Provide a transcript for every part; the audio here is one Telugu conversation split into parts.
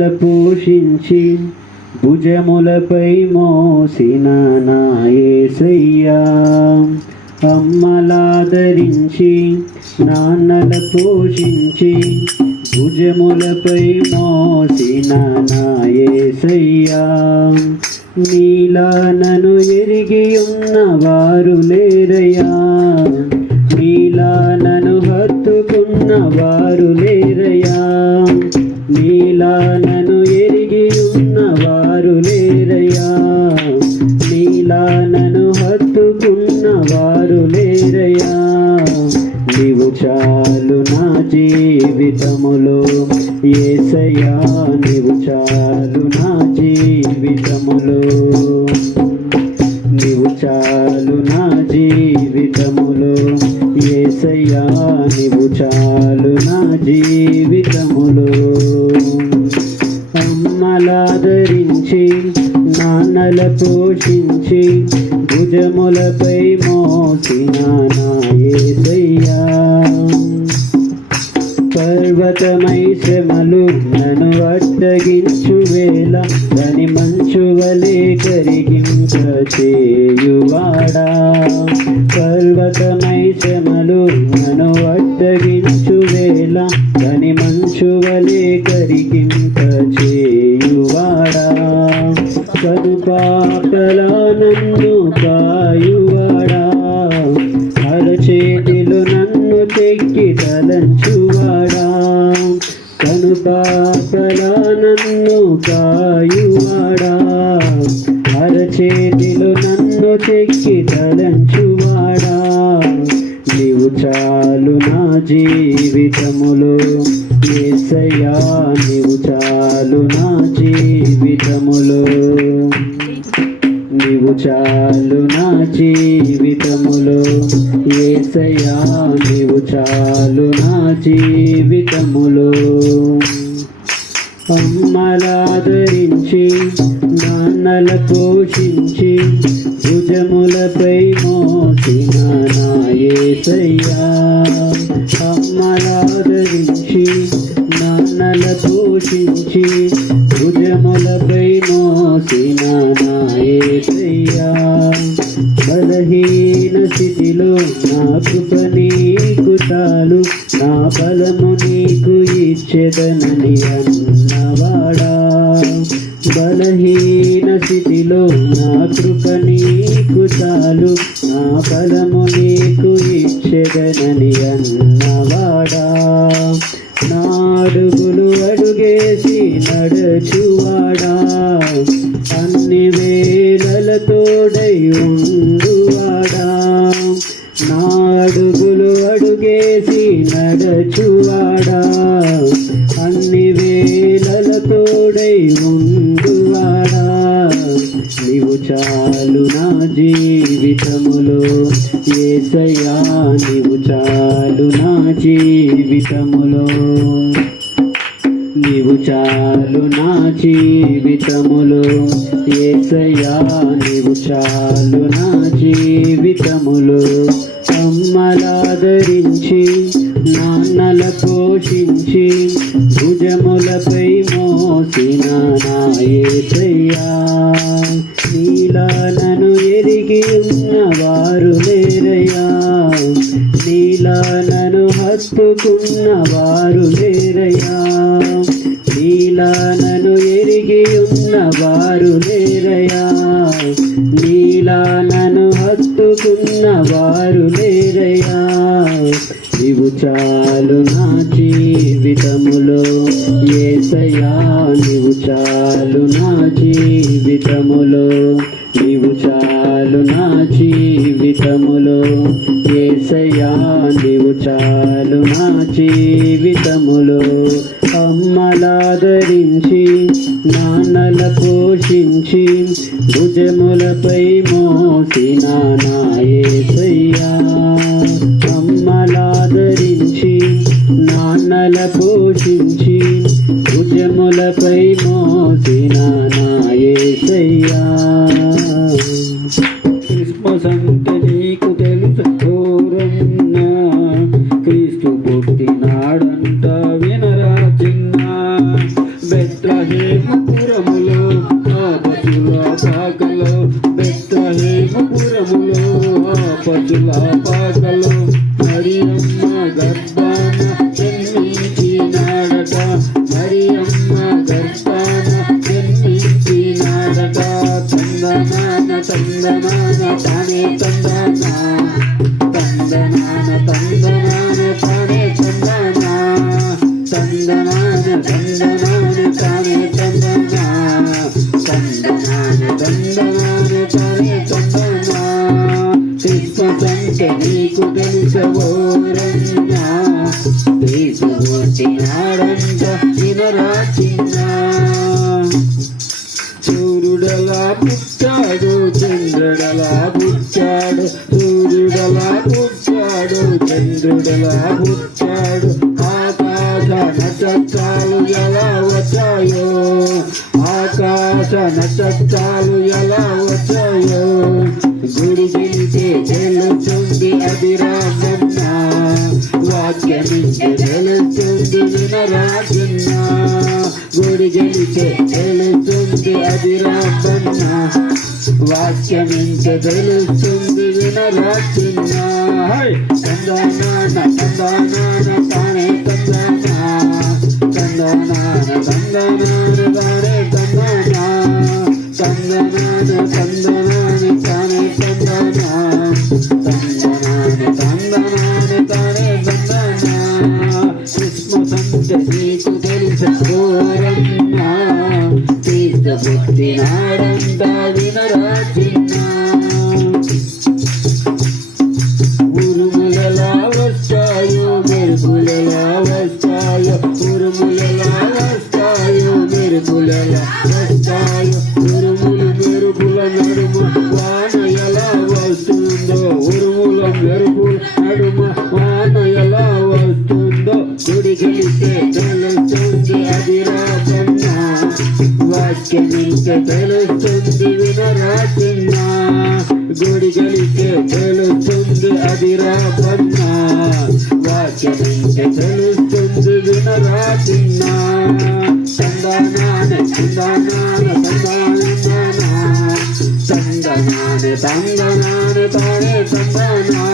నాన్నల పోషించి భుజములపై మోసిన నాయసయ్యా అమ్మలాదరించి నాన్నల పోషించి భుజములపై మోసిన నాయసయ్యా నీలా నను చాలు నా జీవితములో. ఏసయ్యా నీవు చాలు నా జీవితములో. నీవు చాలు నా జీవితములో. ఏసయ్యా నీవు చాలు నా జీవితములో. నాన్నల పోషించి భుజములపై మోసిన నా పర్వతమై శ్రమలు నన్ను అట్టగించు వేళ దాని మంచు వలె కరిగించ చేయువాడా పర్వతమై శ్రమలు నన్ను అట్టగించు వేళ దాని మంచు వలె కనుపాపలా నన్ను కాయువాడా అరచేతిలో నన్ను తెక్కి తలంచువాడా? తను కనుపాపలా నన్ను కాయువాడా అరచేతిలో నన్ను తెక్కి తలంచువాడా? నీవు చాలు నా జీవితములో ఏసయ్యా నీవు చాలు నా జీవితములో. నీవు చాలు నా జీవితములో. ఏసయ్యా నీవు చాలు నా జీవితములో. అమ్మలాదరించి నాన్నల పోషించి భుజములపై మోసిన నా ఏసయ్యా. అమ్మలాదరించి నాన్నల పోషించి భుజములపై మోసిన నాయకయ్యా బలహీన స్థితిలో నా కృప నీకు చాలు నా బలము నీకు ఇచ్చేదనని అన్నవాడా. బలహీన స్థితిలో నా కృప నీకు చాలు నా బలము నీకు ఇచ్చేదనని అన్నవాడా. నాడుగులు అడుగేసి నడచువాడా? అన్ని వేలతోడై ఉండువాడా? నాడుగులు అడుగేసి నడచువాడా? అన్ని వేళల ఉండు నీవు చాలు నా జీవితములో. ఏసయ్యా నీవు చాలు నా జీవితములో. నీవు చాలు నా జీవితములో. ఏసయ్యా నీవు చాలు నా జీవితములో. అమ్మలాదరించి నాన్నల పోషించి భుజములపై మోసిన నా ఏసయ్యా. ఎరిగి ఉన్న వారు లేరయ్యా. నీలా నన్ను హత్తుకున్న లేరయ్యా ఎరిగి ఉన్న వారు లేరయ్యా. నీలా నన్ను హత్తుకున్న చాలు నా జీవితములో ఏసయా నీవు చాలు నా జీవితములో నీవు చాలు నా జీవితములో. ఏసయా నీవు చాలు నా జీవితములో. అమ్మలాదరించి నాన్నల పోషించి భుజములపై మోసి నానా ఏసయ్యా. పోషించి నాన్నల పోషించి భుజములపై మోసిన నా తీసుకొచ్చినాడంట వినరాచినా సూర్యుడలా పుట్టాడు చంద్రుడలా పుట్టాడు సూర్యుడలా పుట్టాడు చంద్రుడలా పుట్టాడు. ఆకాశ నక్షత్రాలు ఎలా వచ్చాయో? ఆకాశ నక్షత్రాలు ఎలా వచ్చాయో? గుడిగించే తెలుస్తుంది అభిరామన్న వాక్యమించే తెలుస్తుంది వినరాజన్న గుడిగించే తెలుస్తుంది అభిరామన్న వాక్యమించే తెలుస్తుంది వినరాజన్న తందానాన తందానాన తానే తందాన ఘోరం తీర్థ భక్తి నాడంతా వినరాజ్యం గుడి గలితే తెలుస్తుంది అది రాబన్న వాచనంటే తెలుస్తుంది వినరా చిన్న. చందనాన చందనాన చందనాన చందనాన చందనాన తానే చందనా.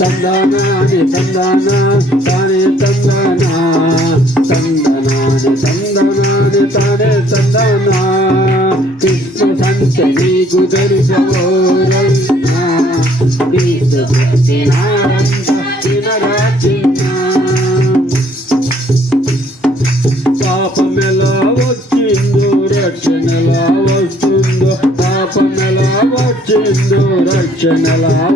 చందనాన చందనా తానే చందనా. చందనాన చందనాన తానే చందనా. కృష్ణ సంత నీకు దర్శన Janela